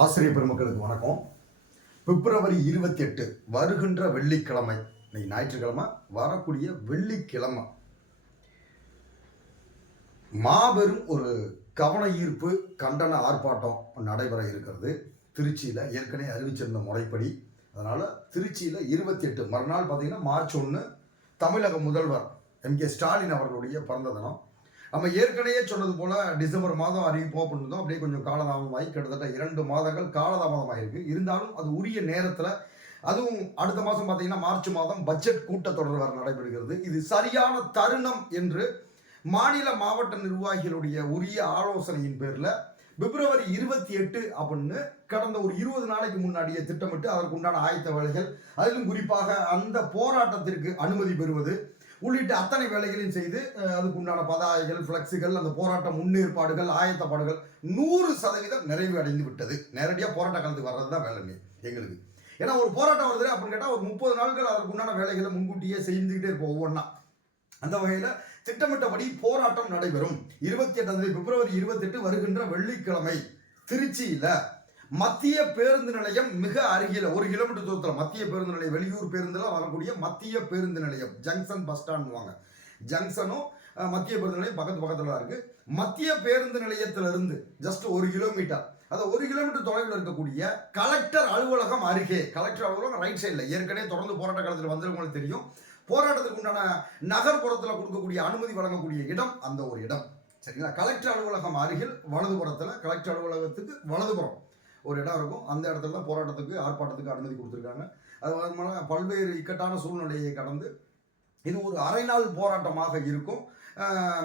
ஆசிரியர் பெருமக்களுக்கு வணக்கம். பிப்ரவரி இருபத்தி எட்டு வருகின்ற வெள்ளிக்கிழமை இன்னைக்கு ஞாயிற்றுக்கிழமை வரக்கூடிய வெள்ளிக்கிழமை. மாபெரும் ஒரு கவன ஈர்ப்பு கண்டன ஆர்ப்பாட்டம் நடைபெற இருக்கிறது. திருச்சியில் ஏற்கனவே அறிவிச்சிருந்த முறைப்படி. அதனால் திருச்சியில் இருபத்தி எட்டு மறுநாள் பார்த்தீங்கன்னா மார்ச் ஒன்று தமிழக முதல்வர் எம் கே ஸ்டாலின் அவர்களுடைய பிறந்த தினம். நம்ம ஏற்கனவே சொன்னது போல டிசம்பர் மாதம் அறிவிப்போம் அப்படின்னு அப்படியே கொஞ்சம் காலதாமதமாகி கிட்டத்தட்ட இரண்டு மாதங்கள் காலதாமதமாகிருக்கு இருந்தாலும் அது உரிய நேரத்தில் அதுவும் அடுத்த மாதம் பார்த்தீங்கன்னா மார்ச் மாதம் பட்ஜெட் கூட்டத்தொடர் வர நடைபெறுகிறது. இது சரியான தருணம் என்று மாநில மாவட்ட நிர்வாகிகளுடைய உரிய ஆலோசனையின் பேரில் பிப்ரவரி இருபத்தி எட்டு அப்படின்னு கடந்த ஒரு இருபது நாளைக்கு முன்னாடியே திட்டமிட்டு அதற்கு உண்டான ஆயத்த வேலைகள் அதிலும் குறிப்பாக அந்த போராட்டத்திற்கு அனுமதி பெறுவது உள்ளிட்ட அத்தனை வேலைகளையும் செய்து அதுக்கு உண்டான பதாகைகள் ஃப்ளெக்ஸுகள் அந்த போராட்ட முன்னேற்பாடுகள் ஆயத்தப்பாடுகள் நூறு சதவீதம் நிறைவு அடைந்து விட்டது. நேரடியாக போராட்ட காலத்துக்கு வர்றது தான் வேலை எங்களுக்கு. ஏன்னா ஒரு போராட்டம் வருது அப்படின்னு கேட்டால் ஒரு முப்பது நாட்கள் அதற்கு உண்டான வேலைகளை முன்கூட்டியே செய்துக்கிட்டே இருப்போம் ஒவ்வொன்றா அந்த வகையில் திட்டமிட்டபடி போராட்டம் நடைபெறும். இருபத்தி எட்டாம் தேதி பிப்ரவரி இருபத்தெட்டு வருகின்ற வெள்ளிக்கிழமை திருச்சியில் மத்திய பேருந்து நிலையம் மிக அருகில் ஒரு கிலோமீட்டர் தூரத்தில் மத்திய பேருந்து நிலையம் வெளியூர் பேருந்தில் வரக்கூடிய மத்திய பேருந்து நிலையம் ஜங்ஷன் பஸ் ஸ்டாண்ட்வாங்க ஜங்ஷனும் மத்திய பேருந்து நிலையம் பக்கத்து பக்கத்தில் தான் இருக்குது மத்திய பேருந்து நிலையத்திலிருந்து ஜஸ்ட் ஒரு கிலோமீட்டர் அது ஒரு கிலோமீட்டர் தொலைவில் இருக்கக்கூடிய கலெக்டர் அலுவலகம் அருகே கலெக்டர் அலுவலகம் ரைட் சைடில் ஏற்கனவே தொடர்ந்து போராட்ட காலத்தில் வந்திருக்கவங்களுக்கு தெரியும். போராட்டத்துக்கு உண்டான நகர்ப்புறத்தில் கொடுக்கக்கூடிய அனுமதி வழங்கக்கூடிய இடம் அந்த ஒரு இடம். சரிங்களா? கலெக்டர் அலுவலகம் அருகில் வலதுபுறத்தில் கலெக்டர் அலுவலகத்துக்கு வலதுபுறம். ஒரு இடம் இருக்கும். அந்த இடத்துல தான் போராட்டத்துக்கு ஆர்ப்பாட்டத்துக்கு அனுமதி கொடுத்துருக்காங்க. அது பல்வேறு இக்கட்டான சூழ்நிலையை கடந்து இது ஒரு அரை நாள் போராட்டமாக இருக்கும்.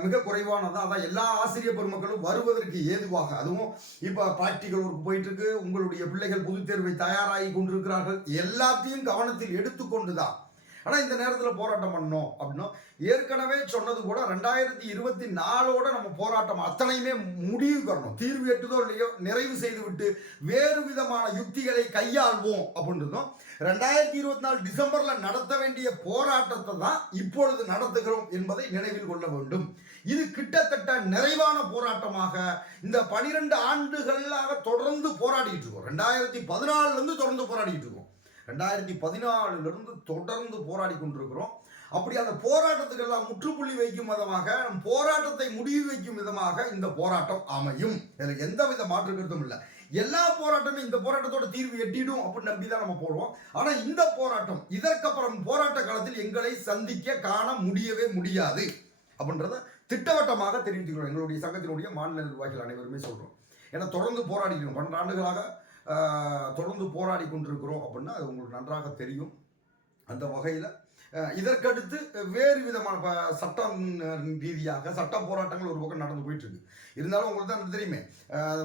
மிக குறைவானதான் அதான் எல்லா ஆசிரியர் பெருமக்களும் வருவதற்கு ஏதுவாக. அதுவும் இப்போ ப்ராக்டிக்கல் ஒர்க் போயிட்டு இருக்கு உங்களுடைய பிள்ளைகள் பொதுத் தேர்வை தயாராகி கொண்டிருக்கிறார்கள். எல்லாத்தையும் கவனத்தில் எடுத்துக்கொண்டு தான் ஆனால் இந்த நேரத்தில் போராட்டம் பண்ணோம் அப்படின்னா ஏற்கனவே சொன்னது கூட ரெண்டாயிரத்தி இருபத்தி நாலோட நம்ம போராட்டம் அத்தனையுமே முடிவு பண்ணணும் தீர்வு எட்டுதோ இல்லையோ நிறைவு செய்துவிட்டு வேறு விதமான யுக்திகளை கையாள்வோம் அப்படின்றதும் ரெண்டாயிரத்தி இருபத்தி நாலு டிசம்பரில் நடத்த வேண்டிய போராட்டத்தை தான் இப்பொழுது நடத்துகிறோம் என்பதை நினைவில் கொள்ள வேண்டும். இது கிட்டத்தட்ட நிறைவான போராட்டமாக இந்த பனிரெண்டு ஆண்டுகளாக தொடர்ந்து போராடிட்டு இருக்கோம். ரெண்டாயிரத்தி பதினாலுலேருந்து தொடர்ந்து போராடிட்டு இருக்கோம். ரெண்டாயிரத்தி பதினாலிருந்து தொடர்ந்து போராடி கொண்டிருக்கிறோம். அப்படி அந்த போராட்டத்துக்கெல்லாம் முற்றுப்புள்ளி வைக்கும் விதமாக போராட்டத்தை முடிவு வைக்கும் விதமாக இந்த போராட்டம் அமையும். இதில் எந்த வித மாற்று கருத்தும் இல்லை. எல்லா போராட்டமும் இந்த போராட்டத்தோட தீர்வு எட்டிடும் அப்படின்னு நம்பி தான் நம்ம போடுவோம் ஆனால் இந்த போராட்டம் இதற்கப்புறம் போராட்ட காலத்தில் எங்களை சந்திக்க காண முடியவே முடியாது அப்படின்றத திட்டவட்டமாக தெரிவித்துக்கிறோம். எங்களுடைய சங்கத்தினுடைய மாநில நிர்வாகிகள் அனைவருமே சொல்கிறோம் ஏன்னா தொடர்ந்து போராடிக்கிறோம். பன்னெண்டு ஆண்டுகளாக தொடர்ந்து போராடி கொண்டிருக்கிறோம் அப்படின்னா அது உங்களுக்கு நன்றாக தெரியும். அந்த வகையில் இதற்கடுத்து வேறு விதமான ப- சட்டம் ரீதியாக சட்ட போராட்டங்கள் ஒரு பக்கம் நடந்து போயிட்டு இருக்கு இருந்தாலும் உங்களுக்கு தான் தெரியுமே.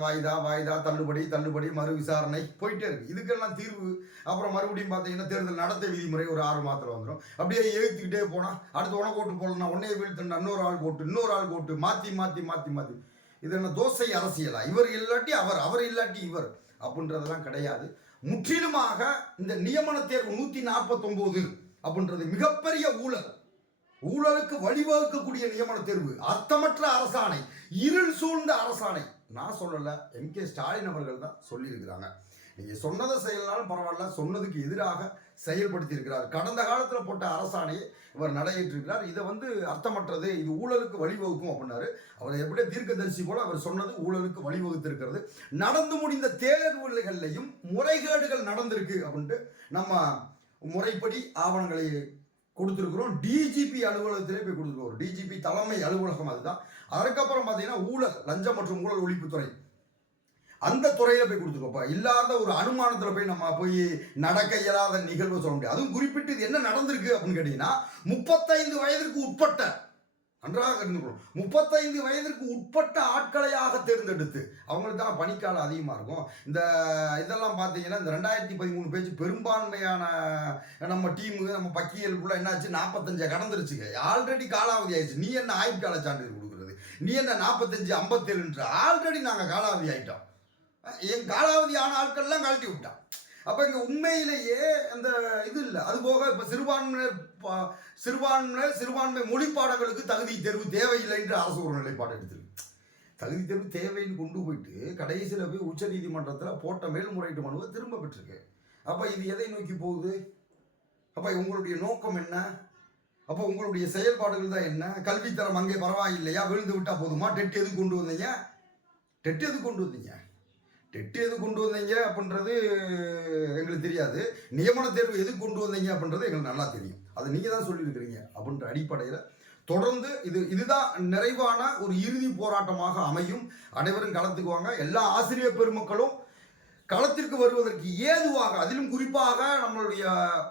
வாய்தா வாய்தா தள்ளுபடி தள்ளுபடி மறு விசாரணை போயிட்டே இருக்கு. இதுக்கெல்லாம் தீர்வு அப்புறம் மறுபடியும் பார்த்தீங்கன்னா தேர்தல் நடத்தை விதிமுறை ஒரு ஆறு மாதத்தில் வந்துடும் அப்படியே எழுத்துக்கிட்டே போனால் அடுத்து உனக்கு ஓட்டு போடலாம் உன்னைய வீழ்த்துனா இன்னொரு ஆள் போட்டு இன்னொரு ஆள் ஓட்டு மாற்றி மாற்றி மாற்றி மாற்றி இது என்ன தோசை அரசியலா? இவர் இல்லாட்டி அவர் அவர் இல்லாட்டி இவர். அப்படின்றதெல்லாம் கிடையாது. முற்றிலுமாக இந்த நியமன தேர்வு நூற்றி நாற்பத்தொம்போது அப்படின்றது மிகப்பெரிய ஊழல். ஊழலுக்கு வழிவகுக்கக்கூடிய நியமன தேர்வு. அர்த்தமற்ற அரசாணை. இருள் சூழ்ந்த அரசாணை. நான் சொல்லலை எம். கே. ஸ்டாலின் அவர்கள் தான் சொல்லியிருக்கிறாங்க. நீங்கள் சொன்னதை செய்யலனாலும் பரவாயில்ல சொன்னதுக்கு எதிராக செயல்படுத்தியிருக்கிறார். கடந்த காலத்தில் போட்ட அரசாணையை இவர் நடைபெற்றிருக்கிறார் இதை வந்து அர்த்தமற்றது இது ஊழலுக்கு வழிவகுக்கும் அப்படின்னாரு. அவர் எப்படியே தீர்க்கதரிசி போல அவர் சொன்னது ஊழலுக்கு வழிவகுத்திருக்கிறது. நடந்து முடிந்த தேர்வுகள்லையும் முறைகேடுகள் நடந்திருக்கு அப்படின்ட்டு நம்ம முறைப்படி ஆவணங்களை கொடுத்துருக்குறோம். டிஜிபி அலுவலகத்திலே போய் கொடுத்துருக்கோம் டிஜிபி தலைமை அலுவலகம் அதுதான். அதுக்கப்புறம் பார்த்தீங்கன்னா ஊழல் லஞ்சம் மற்றும் ஊழல் ஒழிப்புத்துறை அந்த துறையில் போய் கொடுத்துருக்கோம்ப்பா இல்லாத ஒரு அனுமானத்தில் போய் நம்ம போய் நடக்க இயலாத நிகழ்வு சொல்ல முடியாது. அதுவும் குறிப்பிட்டு இது என்ன நடந்திருக்கு அப்படின்னு கேட்டீங்கன்னா முப்பத்தைந்து வயதிற்கு உட்பட்ட நன்றாக இருந்துக்கணும் முப்பத்தைந்து வயதிற்கு உட்பட்ட ஆட்களையாக தேர்ந்தெடுத்து அவங்களுக்கு தான் பணிக்காலம் அதிகமாக இருக்கும். இந்த இதெல்லாம் பார்த்தீங்கன்னா இந்த ரெண்டாயிரத்தி பதிமூணு பேஜ் பெரும்பான்மையான நம்ம டீமு நம்ம பக்கியல் ஃபுல்லாக என்னாச்சு? நாற்பத்தஞ்சை கடந்துருச்சுங்க. ஆல்ரெடி காலாவதி ஆயிடுச்சு. நீ என்ன ஆயுட்கால சான்றிதழ் கொடுக்குற? நீ என்ன நாற்பத்தஞ்சு ஐம்பத்தேழுன்ற ஆல்ரெடி நாங்கள் காலாவதி ஆகிட்டோம் என் காலாவதி ஆன ஆட்கள்லாம் கழட்டி விட்டான். அப்போ இங்கே உண்மையிலேயே அந்த இது இல்லை. அது போக இப்போ சிறுபான்மையினர் பா- சிறுபான்மையினர் சிறுபான்மை மொழி பாடங்களுக்கு தகுதி தேர்வு தேவையில்லை என்று அரசு ஒரு நிலைப்பாடு எடுத்திருக்கு. தகுதி தேர்வு தேவைன்னு கொண்டு போயிட்டு கடைசியில் போய் உச்சநீதிமன்றத்தில் போட்ட மேல்முறையீட்டு மனுவை திரும்ப பெற்றிருக்கு. அப்போ இது எதை நோக்கி போகுது? அப்போ உங்களுடைய நோக்கம் என்ன? அப்போ உங்களுடைய செயல்பாடுகள் தான் என்ன? கல்வித்தரம் அங்கே பரவாயில்லையா? விழுந்து விட்டா போதுமா? டெட் எது கொண்டு வந்தீங்க? டெட் எது கொண்டு வந்தீங்க? டெட் எது கொண்டு வந்தீங்க அப்படின்றது எங்களுக்கு தெரியாது. நியமன தேர்வு எது கொண்டு வந்தீங்க அப்படின்றது எங்களுக்கு நல்லா தெரியும். அதை நீங்கள் தான் சொல்லியிருக்கிறீங்க அப்படின்ற அடிப்படையில் தொடர்ந்து இது இதுதான் நிறைவான ஒரு இறுதி போராட்டமாக அமையும். அனைவரும் கலந்துக்குவாங்க. எல்லா ஆசிரியர் பெருமக்களும் களத்திற்கு வருவதற்கு ஏதுவாக அதிலும் குறிப்பாக நம்மளுடைய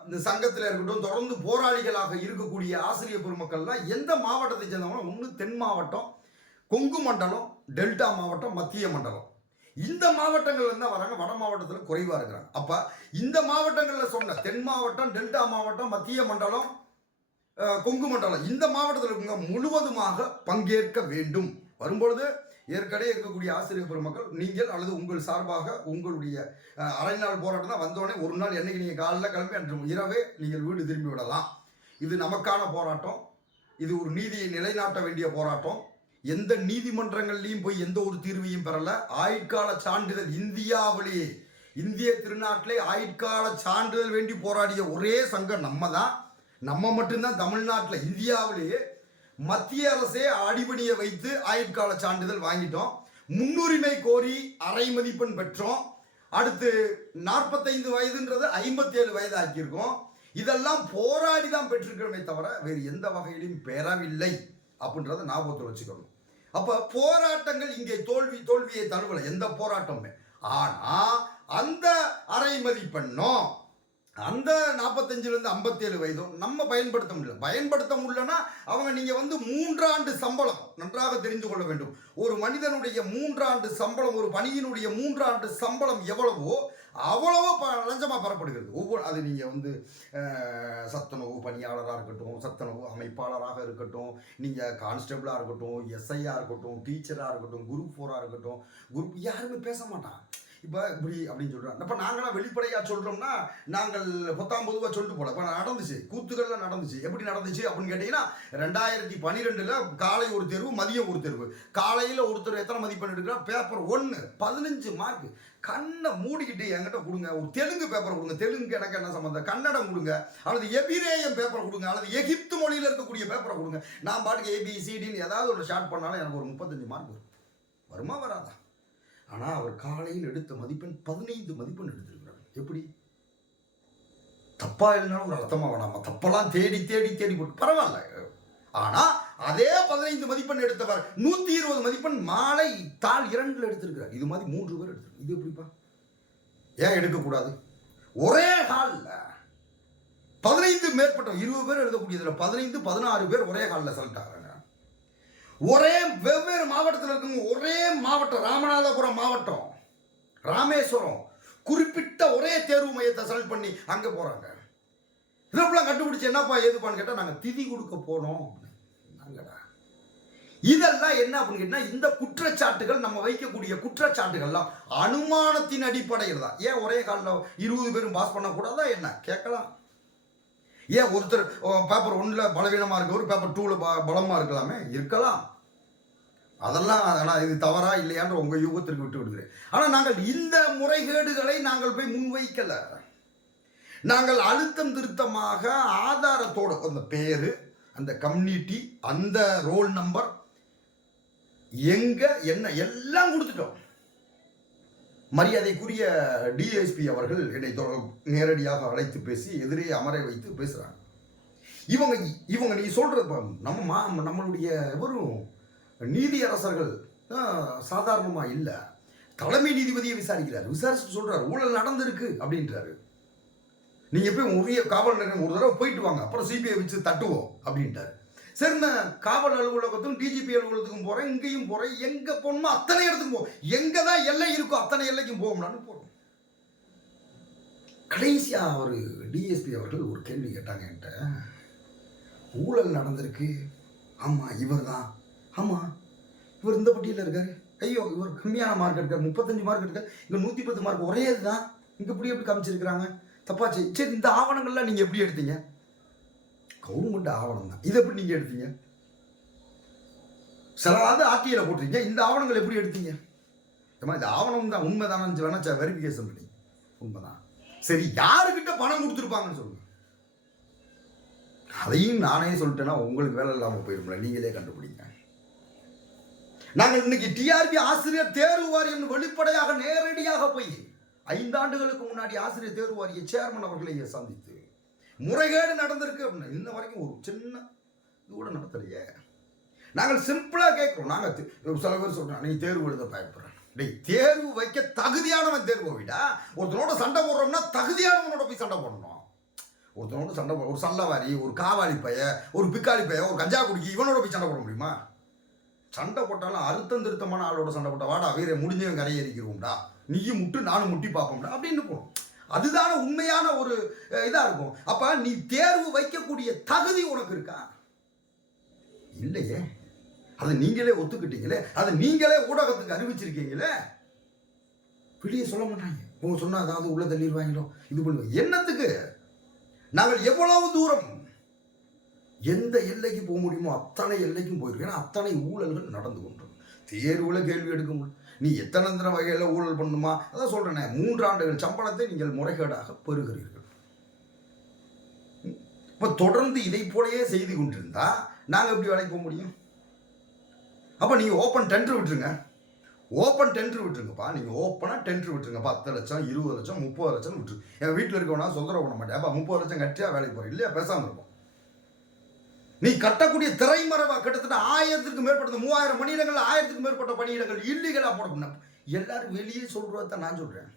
இந்த சங்கத்தில் இருக்கட்டும் தொடர்ந்து போராளிகளாக இருக்கக்கூடிய ஆசிரியர் பெருமக்கள்லாம் எந்த மாவட்டத்தை சேர்ந்தவங்களும் ஒன்று தென் மாவட்டம் கொங்கு மண்டலம் டெல்டா மாவட்டம் மத்திய மண்டலம். இந்த மாவட்டங்கள்ல இருந்தால் வராங்க வட மாவட்டத்தில் குறைவாக இருக்கிறாங்க. அப்போ இந்த மாவட்டங்களில் சொன்ன தென் மாவட்டம் டெல்டா மாவட்டம் மத்திய மண்டலம் கொங்கு மண்டலம் இந்த மாவட்டத்தில் இருக்கவங்க முழுவதுமாக பங்கேற்க வேண்டும். வரும்பொழுது ஏற்கனவே இருக்கக்கூடிய ஆசிரியர் பெருமக்கள் நீங்கள் அல்லது உங்கள் சார்பாக உங்களுடைய அரைநாள் அரை நாள் போராட்டம் தான் வந்தோடனே ஒரு நாள் என்னைக்கு நீங்கள் காலைல கிளம்பி அன்று இரவே நீங்கள் வீடு திரும்பி விடலாம். இது நமக்கான போராட்டம். இது ஒரு நீதியை நிலைநாட்ட வேண்டிய போராட்டம். எந்த நீதிமன்றங்கள்லையும் போய் எந்த ஒரு தீர்வையும் பெறல. ஆயுட்கால சான்றிதழ் இந்தியாவிலேயே இந்திய திருநாட்டிலே ஆயுட்கால சான்றிதழ் வேண்டி போராடிய ஒரே சங்கம் நம்ம தான் நம்ம மட்டும்தான் தமிழ்நாட்டில் இந்தியாவிலேயே மத்திய அரசே அடிபணியை வைத்து ஆயுட்கால சான்றிதழ் வாங்கிட்டோம். முன்னுரிமை கோரி அரை மதிப்பெண் பெற்றோம். அடுத்து நாற்பத்தைந்து வயதுன்றது ஐம்பத்தேழு வயது ஆக்கியிருக்கோம் இதெல்லாம் போராடி தான் பெற்றிருக்கிறோமே தவிர வேறு எந்த வகையிலும் பெறவில்லை அப்படின்றத ஞாபகத்தில் வச்சுக்கணும். அப்போ போராட்டங்கள் இங்கே தோல்வி தோல்வியை தழுவலை. எந்த போராட்டமுமே. ஆனால் அந்த அரை மதிப்பெண்ணும் அந்த நாற்பத்தஞ்சிலேருந்து ஐம்பத்தேழு வயதும் நம்ம பயன்படுத்த முடியல. பயன்படுத்த முடியலன்னா அவங்க நீங்கள் வந்து மூன்றாண்டு சம்பளம் நன்றாக தெரிந்து கொள்ள வேண்டும். ஒரு மனிதனுடைய மூன்றாண்டு சம்பளம் ஒரு பணியினுடைய மூன்றாண்டு சம்பளம் எவ்வளவோ அவ்வளவோ ப லஞ்சமாக பெறப்படுகிறது. ஒவ்வொரு அது நீங்கள் வந்து சத்துணவு பணியாளராக இருக்கட்டும் சத்துணவு அமைப்பாளராக இருக்கட்டும் நீங்கள் கான்ஸ்டபிளாக இருக்கட்டும் எஸ்ஐயாக இருக்கட்டும் டீச்சராக இருக்கட்டும் குரூப் ஃபோராக இருக்கட்டும் குரூப் யாருமே பேச மாட்டான் இப்போ இப்படி அப்படின்னு சொல்கிறாங்க இப்போ நாங்களாம் வெளிப்படையாக சொல்கிறோம்னா நாங்கள் பத்தாம் பொதுவாக சொல்லிட்டு போல இப்போ நடந்துச்சு. கூத்துக்கள்லாம் நடந்துச்சு. எப்படி நடந்துச்சு அப்படின்னு கேட்டிங்கன்னா ரெண்டாயிரத்தி பன்னிரெண்டில் காலை ஒரு தேர்வு மதியம் ஒரு தேர்வு. காலையில் ஒருத்தர் எத்தனை மதிப்பெண் எடுக்கிறா பேப்பர் ஒன்று பதினஞ்சு மார்க் கண்ணை மூடிக்கிட்டு என்கிட்ட கொடுங்க. ஒரு தெலுங்கு பேப்பர் கொடுங்க. தெலுங்கு எனக்கு என்ன சம்மந்தம் கன்னடம் கொடுங்க. அல்லது எபிரேயம் பேப்பர் கொடுங்க. அல்லது எகிப்து மொழியில் இருக்கக்கூடிய பேப்பரை கொடுங்க. நான் பாட்டுக்கு ஏபிசிடின்னு ஏதாவது ஒரு ஷார்ட் பண்ணாலும் எனக்கு ஒரு முப்பத்தஞ்சு மார்க் வரும். வருமா வராதா? ஆனால் அவர் காலையில் எடுத்த மதிப்பெண் பதினைந்து மதிப்பெண் எடுத்திருக்கிறார். எப்படி? தப்பா இல்லைனாலும் ஒரு அர்த்தமாக வேணாமா தப்பெல்லாம் தேடி தேடி தேடி போட்டு பரவாயில்ல. ஆனால் அதே பதினைந்து மதிப்பெண் எடுத்தவர் நூற்றி இருபது மதிப்பெண் மாலை தாள் இரண்டில் எடுத்திருக்கிறார். இது மாதிரி மூன்று பேர் எடுத்திருக்காரு இது எப்படிப்பா? ஏன் எடுக்கக்கூடாது? ஒரே ஹாலில் பதினைந்து மேற்பட்ட இருபது பேர் எழுதக்கூடியதில் பதினைந்து பதினாறு பேர் ஒரே ஹாலில் செலக்ட் ஆகிறாங்க. ஒரே வெவ்வேறு மாவட்டத்தில் இருக்குங்க. ஒரே மாவட்டம் ராமநாதபுரம் மாவட்டம். ராமேஸ்வரம். குறிப்பிட்ட ஒரே தேர்வு மையத்தை செலக்ட் பண்ணி அங்கே போகிறாங்க இதெல்லாம் கண்டுபிடிச்சி என்னப்பா ஏதுப்பான்னு கேட்டால் நாங்கள் திதி கொடுக்க போனோம். நாங்கடா இதெல்லாம் என்ன அப்படின்னு கேட்டால் இந்த குற்றச்சாட்டுகள் நம்ம வைக்கக்கூடிய குற்றச்சாட்டுகள்லாம் அனுமானத்தின் அடிப்படையில் தான் ஏன் ஒரே காலில் இருபது பேரும் பாஸ் பண்ணக்கூடாதா என்ன? கேட்கலாம். ஏன் ஒருத்தர் பேப்பர் ஒன்றில் பலவீனமாக இருக்கு ஒரு பேப்பர் டூவில் ப பலமாக இருக்கலாமே? இருக்கலாம். அதெல்லாம் ஆனால் இது தவறா இல்லையான்ற உங்கள் யூகத்திற்கு விட்டு விடுகிறேன். ஆனால் நாங்கள் இந்த முறைகேடுகளை நாங்கள் போய் முன்வைக்கலை. நாங்கள் அழுத்தம் திருத்தமாக ஆதாரத்தோடு அந்த பேர் அந்த கம்யூனிட்டி அந்த ரோல் நம்பர் எங்கே என்ன எல்லாம் கொடுத்துட்டோம். மரியாதைக்குரிய டிஎஸ்பி அவர்கள் என்னை நேரடியாக அழைத்து பேசி எதிரே அமர வைத்து பேசுகிறாங்க இவங்க இவங்க நீ சொல்கிறது நம்ம மா நம்மளுடைய எவரும் நீதியரசர்கள் சாதாரணமாக இல்லை. தலைமை நீதிபதியை விசாரிக்கிறார். விசாரிச்சு சொல்கிறார் ஊழல் நடந்திருக்கு அப்படின்றாரு. நீங்கள் போய் உரிய காவல் நிலையம் ஒரு தடவை போயிட்டு வாங்க. அப்புறம் சிபிஐ வச்சு தட்டுவோம் அப்படின்ட்டார் சரி நான் காவல் அலுவலகத்துக்கும் டிஜிபி அலுவலகத்துக்கும் போகிறேன் இங்கேயும் போகிறேன் எங்கே போகணுமோ அத்தனை இடத்துக்கும் போவோம் எங்கே தான் எல்லை இருக்கோ அத்தனை எல்லைக்கும் போகணும்னு போகிறோம் கடைசியாக அவர் டிஎஸ்பி அவர்கள் ஒரு கேள்வி கேட்டாங்க என்கிட்ட. ஊழல் நடந்திருக்கு. ஆமாம் இவர் தான் ஆமாம் இவர் இந்த பட்டியலில் இருக்கார். ஐயோ இவர் கம்மியான மார்க் எடுக்கார். முப்பத்தஞ்சு மார்க் எடுக்கார் இங்கே நூற்றி பத்து மார்க் ஒரே இதுதான் இங்கே இப்படி எப்படி காமிச்சிருக்கிறாங்க? தப்பாச்சு. சரி இந்த ஆவணங்கள்லாம் நீங்கள் எப்படி எடுத்தீங்க? கவர்மெண்ட் ஆவணம் தான் இதை எப்படி நீங்கள் எடுத்தீங்க? சிலராது ஆர்டிஐல போட்டிருக்கீங்க. இந்த ஆவணங்கள் எப்படி எடுத்தீங்க? ஏமா இந்த ஆவணம் தான் உண்மைதானு வேணா வெரிஃபிகேஷன் பண்ணி. உண்மைதான். சரி யாருக்கிட்ட பணம் கொடுத்துருப்பாங்கன்னு சொல்லுங்க. அதையும் நானே சொல்லிட்டேன்னா உங்களுக்கு வேலை இல்லாமல் போயிடும்ல நீங்களே கண்டுபிடிங்க. நாங்கள் இன்னைக்கு டிஆர்பி ஆசிரியர் தேர்வு வாரியம் வெளிப்படையாக நேரடியாக போய் ஐந்தாண்டுகளுக்கு முன்னாடி ஆசிரியர் தேர்வு வாரிய சேர்மன் அவர்களை சந்தித்து முறைகேடு நடந்திருக்கு அப்படின்னா இன்ன வரைக்கும் ஒரு சின்ன இது கூட நடத்தலையே. நாங்கள் சிம்பிளாக கேட்குறோம். நாங்கள் சில பேர் சொல்கிறோம் நீ தேர்வு எழுத பயப்படுறேன் டேய் தேர்வு வைக்க தகுதியானவன் தேர்வு விடா? ஒருத்தனோட சண்டை போடுறோம்னா தகுதியானவனோட போய் சண்டை போடணும். ஒருத்தனோட சண்டை போட ஒரு சண்டைவாரி ஒரு காவாளி பைய ஒரு பிக்காளி பைய ஒரு கஞ்சா குடிக்கி இவனோட போய் சண்டை போட முடியுமா? சண்டை போட்டாலும் அழுத்தம் திருத்தமான ஆளோட சண்டை போட்டால் வாடா வீர முடிஞ்சவன் கரையேறிக்கிறோம்டா நீயும் முட்டு நானும் முட்டி பார்ப்போம்டா அப்படின்னு போகணும் அதுதான உண்மையான ஒரு இதாக இருக்கும். அப்போ நீ தேர்வு வைக்கக்கூடிய தகுதி உனக்கு இருக்கா? இல்லையே. அதை நீங்களே ஒத்துக்கிட்டீங்களே. அதை நீங்களே ஊடகத்துக்கு அறிவிச்சிருக்கீங்களே. வெளியே சொல்ல மாட்டாங்க. உங்க சொன்னால் அதாவது உள்ள தள்ளிடுவாங்களோ இது பண்ணுவோம் என்னத்துக்கு? நாங்கள் எவ்வளவு தூரம் எந்த எல்லைக்கு போக முடியுமோ அத்தனை எல்லைக்கும் போயிருக்கோம். ஏன்னா அத்தனை ஊழல்கள் நடந்து கொண்டிருக்கும் தேர்வுல கேள்வி எடுக்க முடியும் நீ எத்தனை எத்தனை வகையில் ஊழல் பண்ணுமா? அதான் சொல்கிறேனே மூன்று ஆண்டுகள் சம்பளத்தை நீங்கள் முறைகேடாக பெறுகிறீர்கள். இப்போ தொடர்ந்து இதை போலயே செய்து கொண்டிருந்தா நாங்கள் எப்படி வேலைக்கு போக முடியும்? அப்போ நீங்கள் ஓப்பன் டெண்டர் விட்டுருங்க. ஓப்பன் டெண்டர் விட்டுருங்கப்பா. நீங்கள் ஓப்பனாக டெண்டர் விட்டுருங்க. பத்து லட்சம் இருபது லட்சம் முப்பது லட்சம் விட்டுரு. என் வீட்டில் இருக்கவனா சொந்தரம் பண்ண மாட்டேன். அப்போ முப்பது லட்சம் கட்டியா வேலைக்கு போகிறேன் இல்லையா? பேசாமல் இருப்போம். நீ கட்டக்கூடிய திரைமறைவா கிட்டத்தட்ட ஆயிரத்துக்கு மேற்பட்ட மூவாயிரம் பணியிடங்கள் ஆயிரத்துக்கு மேற்பட்ட பணியிடங்கள் இல்லீகலாக போடணும். எல்லாரும் வெளியே சொல்றது தான் நான் சொல்கிறேன்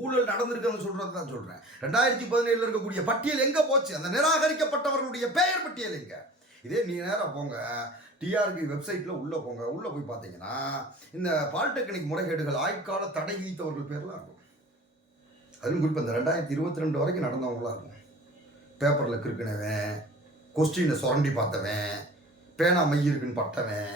ஊழல் நடந்திருக்குன்னு சொல்றது தான் சொல்கிறேன் ரெண்டாயிரத்தி பதினேழுல இருக்கக்கூடிய பட்டியல் எங்கே போச்சு? அந்த நிராகரிக்கப்பட்டவர்களுடைய பெயர் பட்டியல் எங்க? இதே நீ நேரம் போங்க. டிஆர்பி வெப்சைட்டில் உள்ளே போங்க. உள்ளே போய் பார்த்தீங்கன்னா இந்த பாலிடெக்னிக் முறைகேடுகள் ஆயுட்கால தடை விதித்தவர்கள் பேர்லாம் இருக்கும். அதுவும் குறிப்பாக இந்த ரெண்டாயிரத்தி இருபத்தி ரெண்டு வரைக்கும் நடந்தவங்களாம் இருக்கும். பேப்பரில் கிறுக்கினவன் கொஸ்டினை சுரண்டி பார்த்தவன் பேனா மையிருக்குன்னு பட்டவன்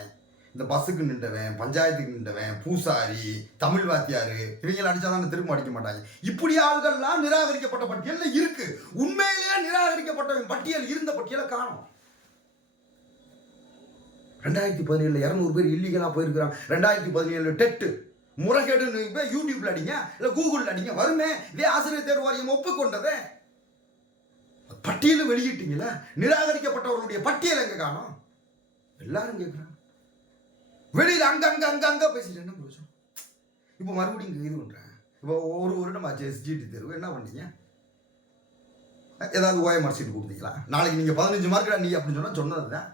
இந்த பஸ்ஸுக்கு நின்றவன் பஞ்சாயத்துக்கு நின்றவன் பூசாரி தமிழ் வாத்தியார் இவங்களை அடித்தாதான் தானே திரும்ப அடிக்க மாட்டாங்க. இப்படி ஆள்கள்லாம் நிராகரிக்கப்பட்ட பட்டியலில் இருக்கு. உண்மையிலேயே நிராகரிக்கப்பட்டவன் பட்டியல் இருந்த பட்டியலை காணும். ரெண்டாயிரத்தி பதினேழில் இரநூறு பேர் இல்லீகலாக போயிருக்கிறான். ரெண்டாயிரத்தி பதினேழு டெட்டு. முறைகேடுன்னு போய் யூடியூப்ல அடிங்க இல்லை கூகுளில் அடிங்க வருமே. இதே ஆசிரியர் தேர்வு வாரியம் ஒப்புக்கொண்டதே பட்டியலும் வெளியிட்டீங்களா? நிராகரிக்கப்பட்டவர்களுடைய பட்டியல் எங்க காணும்? எல்லாரும் கேட்குறாங்க வெளியில் அங்க அங்க அங்க அங்க பேசிட்டு என்ன பிரயோஜனம் இப்போ மறுபடியும் இங்கே இது பண்ணுறேன் இப்போ ஒரு வருடம் ஆச்சு எஸ்ஜிடி தேர்வு என்ன பண்ணீங்க? ஏதாவது ஓஎம்ஆர் சீட் கொடுத்தீங்களா? நாளைக்கு நீங்கள் பதினஞ்சு மார்க் நீ அப்படின்னு சொன்னால் சொன்னது தான்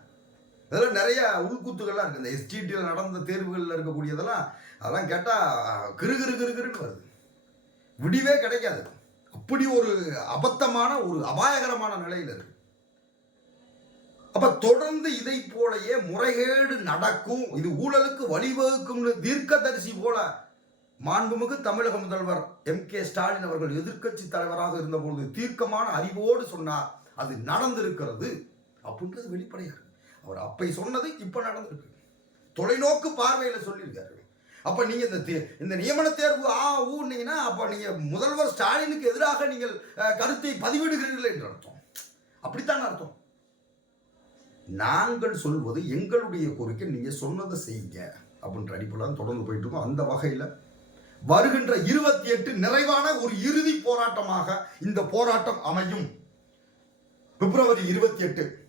இதெல்லாம் நிறைய உள்குத்துகள்லாம் இருக்குது இந்த எஸ்டிடியில் நடந்த தேர்வுகளில் இருக்கக்கூடியதெல்லாம் அதெல்லாம் கேட்டால் கிரு கிரு கிரு கிருன்னு வருது. விடிவே கிடைக்காது. அப்படி ஒரு அபத்தமான ஒரு அபாயகரமான நிலையில் இருக்கு. அப்ப தொடர்ந்து இதை போலயே முறைகேடு நடக்கும் இது ஊழலுக்கு வழிவகுக்கும்னு தீர்க்கதரிசி போல மாண்புமிகு தமிழக முதல்வர் எம். கே. ஸ்டாலின் அவர்கள் எதிர்க்கட்சி தலைவராக இருந்தபொழுது தீர்க்கமான அறிவோடு சொன்னார் அது நடந்திருக்கிறது அப்படின்றது வெளிப்படையாக அவர் அப்பை சொன்னது இப்ப நடந்திருக்கு. தொலைநோக்கு பார்வையில் சொல்லியிருக்காரு. அப்போ நீங்கள் இந்த தே- இந்த நியமன தேர்வு ஆ ஊன்னீங்கன்னா அப்போ நீங்கள் முதல்வர் ஸ்டாலினுக்கு எதிராக நீங்கள் கருத்தை பதிவிடுகிறீர்கள் என்று அர்த்தம். அப்படித்தான் அர்த்தம். நாங்கள் சொல்வது எங்களுடைய கோரிக்கை நீங்கள் சொன்னதை செய்யுங்க அப்படின்ற அடிப்படையில் தொடர்ந்து போயிட்டு இருக்கோம் அந்த வகையில் வருகின்ற இருபத்தி எட்டு நிறைவான ஒரு இறுதி போராட்டமாக இந்த போராட்டம் அமையும். பிப்ரவரி இருபத்தி எட்டு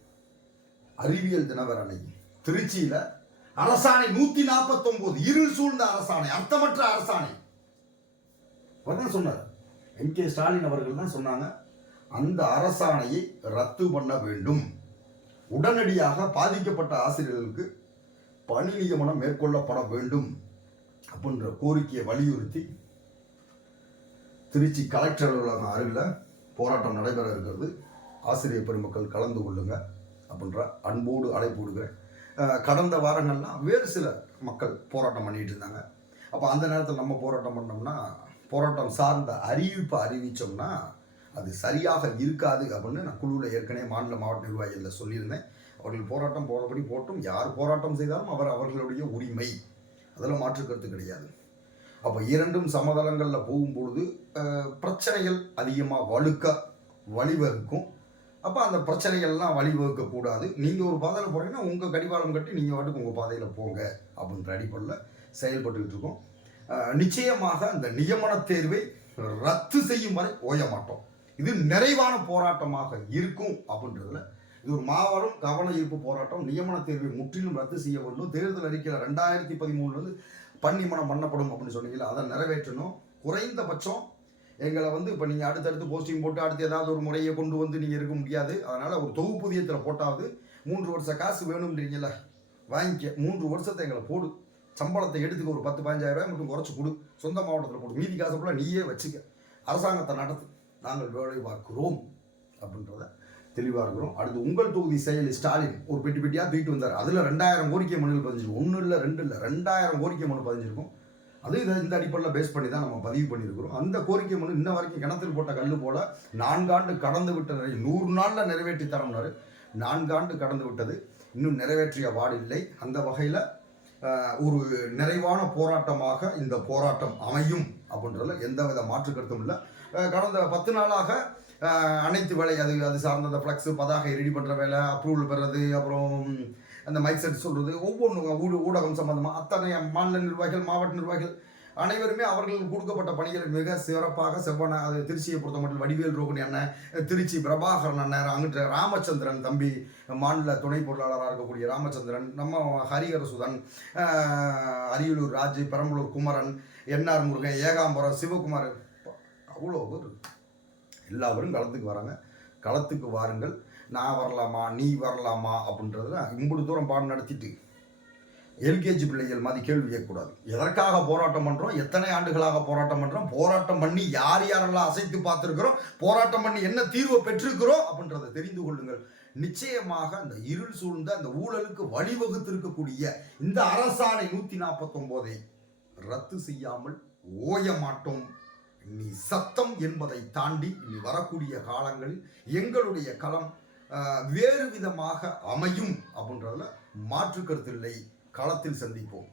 அறிவியல் தினவர் திருச்சியில் அரசாணை நூத்தி நாற்பத்தி ஒன்பது இருள் சூழ்ந்த அரசாணை அர்த்தமற்ற அரசாணை. அவர் தான் சொன்னார். எம். கே. ஸ்டாலின் அவர்கள் தான் சொன்னாங்க அந்த அரசாணையை ரத்து பண்ண வேண்டும். உடனடியாக பாதிக்கப்பட்ட ஆசிரியர்களுக்கு பணி நியமனம் மேற்கொள்ளப்பட வேண்டும் அப்படின்ற கோரிக்கையை வலியுறுத்தி திருச்சி கலெக்டர் அலுவலகம் அருகில் போராட்டம் நடைபெற இருக்கிறது. ஆசிரியர் பெருமக்கள் கலந்து கொள்ளுங்க அப்படின்ற அன்போடு அழைப்பு விடுகிறேன் கடந்த வாரங்கள்லாம் வேறு சில மக்கள் போராட்டம் பண்ணிகிட்டு இருந்தாங்க. அப்போ அந்த நேரத்தில் நம்ம போராட்டம் பண்ணோம்னா போராட்டம் சார்ந்த அறிவிப்பை அறிவித்தோம்னா அது சரியாக இருக்காது அப்படின்னு நான் குழுவில் ஏற்கனவே மாநில மாவட்ட நிர்வாகிகளில் சொல்லியிருந்தேன். அவர்கள் போராட்டம் போடபடி போட்டும் யார் போராட்டம் செய்தாலும் அவர் அவர்களுடைய உரிமை. அதில் மாற்று கருத்து கிடையாது. அப்போ இரண்டும் சமதளங்களில் போகும்பொழுது பிரச்சனைகள் அதிகமாக வலுக்க வழிவகுக்கும். அப்போ அந்த பிரச்சனைகள்லாம் வழிவகுக்கக்கூடாது. நீங்கள் ஒரு பாதையில் போகிறீங்கன்னா உங்கள் கடிவாளம் கட்டி நீங்கள் வாட்டுக்கு உங்கள் பாதையில் போங்க அப்படின்ற அடிப்படையில் செயல்பட்டுக்கிட்டு இருக்கோம். நிச்சயமாக அந்த நியமன தேர்வை ரத்து செய்யும் வரை ஓய மாட்டோம். இது நிறைவான போராட்டமாக இருக்கும் அப்படின்றதுல இது ஒரு மாபெரும் கவன ஈர்ப்பு போராட்டம். நியமன தேர்வை முற்றிலும் ரத்து செய்ய வேண்டும். தேர்தல் அறிக்கையில் ரெண்டாயிரத்தி பதிமூணுலேருந்து பன்னிமனம் பண்ணப்படும் அப்படின்னு சொன்னீங்களா அதை நிறைவேற்றணும். குறைந்தபட்சம் எங்களை வந்து இப்போ நீங்கள் அடுத்தடுத்து போஸ்டிங் போட்டு அடுத்து ஏதாவது ஒரு முறையை கொண்டு வந்து நீங்கள் இருக்க முடியாது. அதனால் ஒரு தொகுப்புதியத்தில் போட்டாவது மூன்று வருஷ காசு வேணும்ன்றீங்கள வாங்கிக்க. மூன்று வருஷத்தை எங்களை போடு. சம்பளத்தை எடுத்துக்க ஒரு பத்து பதினஞ்சாயிரம் ரூபாய் மட்டும் குறைச்சி கொடு. சொந்த மாவட்டத்தில் போடு. மீதி காசை ஃபுல்லாக நீயே வச்சுக்க. அரசாங்கத்தை நடத்து. நாங்கள் வேலை பார்க்கிறோம் அப்படின்றத தெளிவாக இருக்கிறோம். அடுத்து உங்கள் தொகுதி செயலி ஸ்டாலின் ஒரு பெட்டி பெட்டியாக தூக்கிட்டு வந்தார். அதில் ரெண்டாயிரம் கோரிக்கை மனுகள் பதிஞ்சிருக்கும் ஒன்றும் இல்லை ரெண்டு இல்லை ரெண்டாயிரம் கோரிக்கை மனு பதிஞ்சிருக்கும். அது இதை இந்த அடிப்படையில் பேஸ் பண்ணி தான் நம்ம பதிவு பண்ணியிருக்கிறோம். அந்த கோரிக்கை மனு இன்ன வரைக்கும் கிணத்தில் போட்ட கல் போல நான்காண்டு கடந்து விட்ட நிலை நூறு நாளில் நிறைவேற்றி தரம்னாரு. நான்காண்டு கடந்து விட்டது. இன்னும் நிறைவேற்றிய வார்டு இல்லை. அந்த வகையில் ஒரு நிறைவான போராட்டமாக இந்த போராட்டம் அமையும் அப்படின்றதுல எந்தவித மாற்று கருத்தும் இல்லை. கடந்த பத்து நாளாக அனைத்து வேலை அது அது சார்ந்த அந்த ஃப்ளக்ஸு பதாகை ரெடி பண்ணுற வேலை அப்ரூவல் பெறது அப்புறம் அந்த மைக் செட் சொல்கிறது ஒவ்வொன்றும் ஊட ஊடகம் சம்பந்தமாக அத்தனை மாநில நிர்வாகிகள் மாவட்ட நிர்வாகிகள் அனைவருமே அவர்களுக்கு கொடுக்கப்பட்ட பணிகளை மிக சிறப்பாக செவ்வான அது திருச்சியை பொறுத்த மட்டும் வடிவேல் ரோகன் அண்ணன் திருச்சி பிரபாகரன் அண்ணன் அங்கிட்ட ராமச்சந்திரன் தம்பி மாநில துணை பொருளாளராக இருக்கக்கூடிய ராமச்சந்திரன் நம்ம ஹரிஹரசுதன் அரியலூர் ராஜு பெரம்பலூர் குமரன் என்ஆர் முருகன் ஏகாம்பரம் சிவகுமார் அவ்வளோ பேர். எல்லாரும் களத்துக்கு வராங்க. களத்துக்கு வாருங்கள். நான் வரலாமா நீ வரலாமா அப்படின்றதுல இம்புடு தூரம் பாடம் நடத்திட்டு எல்கேஜி பிள்ளைகள் மாதிரி கேள்வி கேட்கக்கூடாது. எதற்காக போராட்டம் பண்ணுறோம் எத்தனை ஆண்டுகளாக போராட்டம் பண்ணுறோம் போராட்டம் பண்ணி யார் யாரெல்லாம் அசைத்து பார்த்துருக்குறோம்? போராட்டம் பண்ணி என்ன தீர்வை பெற்றிருக்கிறோம் அப்படின்றத தெரிந்து கொள்ளுங்கள். நிச்சயமாக அந்த இருள் சூழ்ந்த அந்த ஊழலுக்கு வழிவகுத்திருக்கக்கூடிய இந்த அரசாணை நூற்றி நாற்பத்தொம்போதை ரத்து செய்யாமல் ஓய மாட்டோம். நீ சத்தம் என்பதை தாண்டி இனி வரக்கூடிய காலங்களில் எங்களுடைய களம் வேறு விதமாக அமையும் அப்படின்றதுல மாற்று கருத்தில்லை களத்தில் சந்திப்போம்.